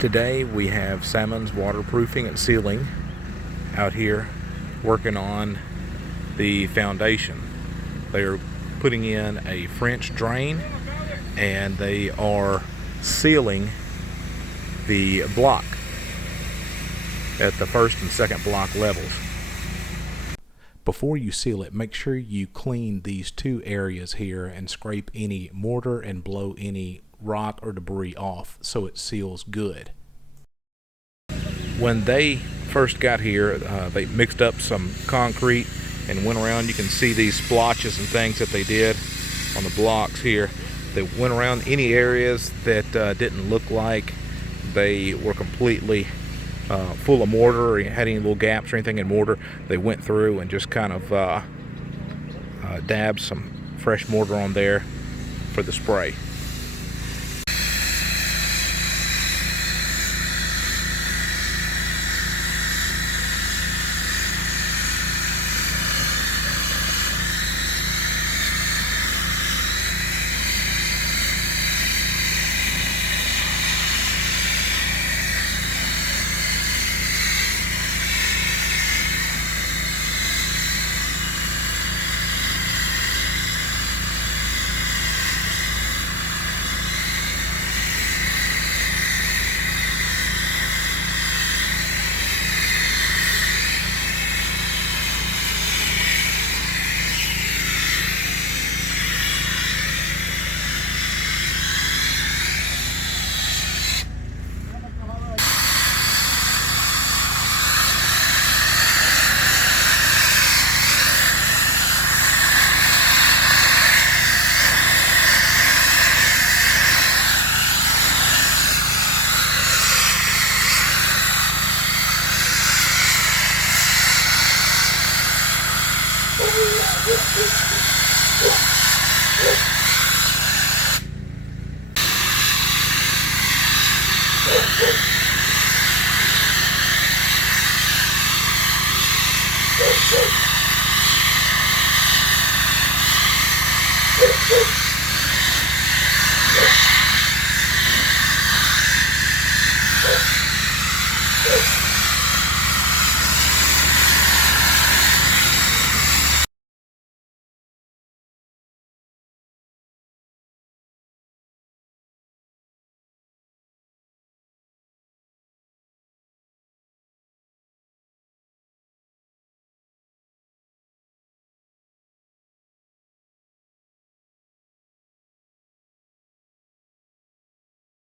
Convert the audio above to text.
Today we have Salmon's Waterproofing and Sealing out here working on the foundation. They are putting in a French drain and they are sealing the block at the first and second block levels. Before you seal it, make sure you clean these two areas here and scrape any mortar and blow any rock or debris off so it seals good. When they first got here, they mixed up some concrete and went around. You can see these splotches and things that they did on the blocks here. They went around any areas that didn't look like they were completely full of mortar or had any little gaps or anything in mortar. They went through and just kind of dabbed some fresh mortar on there for the spray.